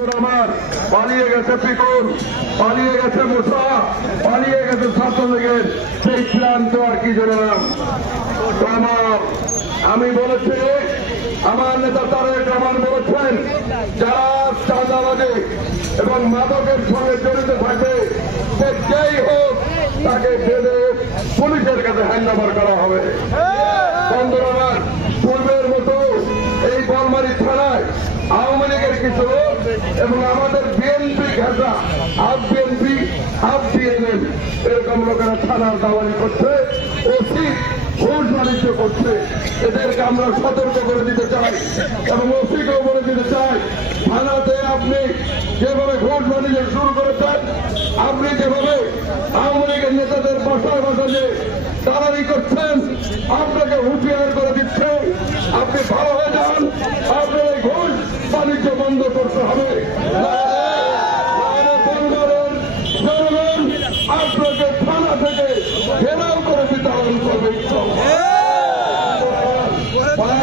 পালিয়ে গেছে পিকুর, পালিয়ে গেছে মুসা, পালিয়ে গেছে ছাত্রলীগের। সেই ক্লান্ত আর কি জানালাম আমি বলেছি, আমার নেতা তারেক রহমান বলেছেন, যারা চাঁদাবাজে এবং মাদকের সঙ্গে জড়িত থাকে সে যেই হোক তাকে বেঁধে পুলিশের কাছে হ্যান্ড করা হবে বন্ধুরা আমার পূর্বের মতো এই বলমারি থানায় আওয়ামী লীগের কিছু এবং আমাদের বিএনপি ঘাটা হাফ বিএনপি হাফ বিএনএম এরকম লোকেরা থানার দাওয়ানি করছে, ওসি ঘুষ করছে। এদেরকে আমরা সতর্ক করে দিতে চাই এবং ওসিকেও বলে দিতে চাই, থানাতে আপনি যেভাবে ঘুষ বাণিজ্য শুরু করেছেন, আপনি যেভাবে আওয়ামী লীগের নেতাদের বসায় বসালে দালালি করছেন, আপনাকে হুঁশিয়ার করে দিচ্ছে আপনি ভালো হয়ে যান আপনার এই ঘুষ বাণিজ্য বন্ধ করতে হবে নাহলে পরিবারের জনগণ আপনাকে থানা থেকে ঘেরাও করে বিতরণ করবে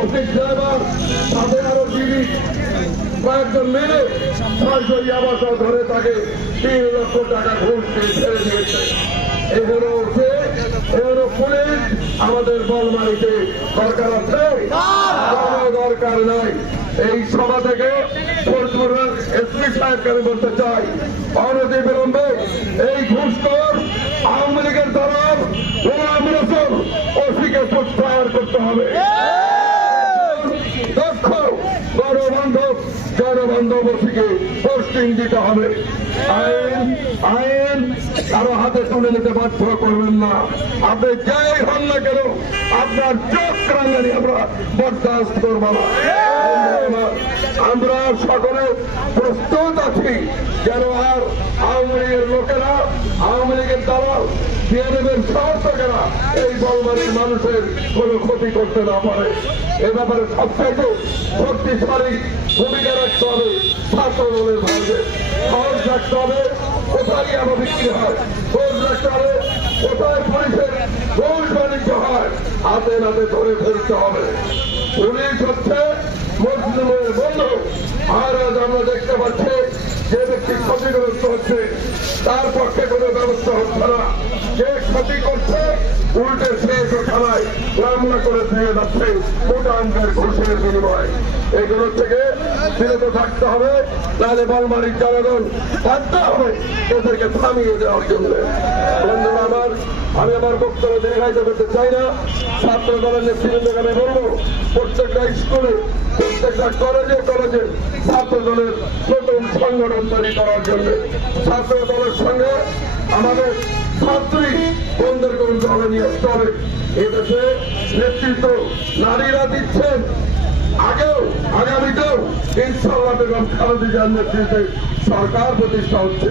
অফিস ড্রাইভার তাদের আরও জিবি। কয়েকজন মিলে ছয়শো ইয়াবাসা ধরে তাকে তিন লক্ষ টাকা ঘুষ দিয়ে ছেড়ে দিয়েছে। এগুলো হচ্ছে এগুলো পুলিশ আমাদের বলমারিতে দরকার আছে? দরকার নাই। এই সভা থেকে ফরিদপুরের এসপি সাহেবকে আমি বলতে চাই। অনতি বিলম্বে এই ঘুষখোর Go! গণবান্ধব জনবান্ধব ওসিকে পোস্টিং দিতে হবে। আইন আইন, কারও হাতে তুলে নিতে বাধ্য করবেন না। আপনি যাই হন না কেন, আপনার চোখ রাঙ্গানি আমরা বরদাস্ত করব না। আমরা সকলে প্রস্তুত আছি যেন আর আওয়ামী লীগের লোকেরা, আওয়ামী লীগের দালাল বিএনএফের সমর্থকেরা এই বলবাড়ির মানুষের কোনো ক্ষতি করতে না পারে। এ ব্যাপারে সবচাইতে শক্তিশালী ভূমিকা রাখতে হবে ছাত্র দলের ভাইদের খরচ রাখতে হবে, কোথায় আরও বিক্রি হয় খরচ রাখতে হবে, কোথায় পুলিশের ঘুষ বাণিজ্য হয়, হাতে নাতে ধরে ফেলতে হবে। পুলিশ হচ্ছে মুসলিমের বন্ধু। আর আজ আমরা দেখতে পাচ্ছি যে ব্যক্তি ক্ষতিগ্রস্ত হচ্ছে, তার পক্ষে কোনো ব্যবস্থা হচ্ছে না। যে ক্ষতি করছে, উল্টে সে থানায় মামলা করে দিয়ে যাচ্ছে মোটা অঙ্কের ঘুষের বিনিময়। এগুলো থেকে বিরত থাকতে হবে, তাহলে বলমারির জনগণ থাকতে হবে এদেরকে থামিয়ে দেওয়ার জন্য। বন্ধুরা আমার, আমি আমার বক্তব্য দীর্ঘায়িত করতে চাই না। ছাত্র দলের নেতৃবৃন্দকে আমি বলব, প্রত্যেকটা স্কুলে, প্রত্যেকটা কলেজে কলেজে ছাত্র দলের সংগঠন তৈরি করার জন্য ছাত্র দলের সঙ্গে আমাদের ছাত্রী বন্ধের কোন দলে নিয়ে আসতে হবে। এদেশে নেতৃত্ব নারীরা দিচ্ছেন। আগেও, আগামীতেও ইনশাল্লাহ বেগম নেতৃত্বে সরকার প্রতিষ্ঠা হচ্ছে।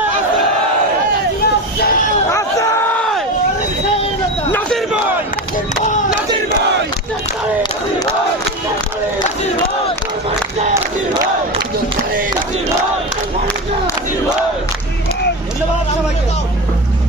Awesome.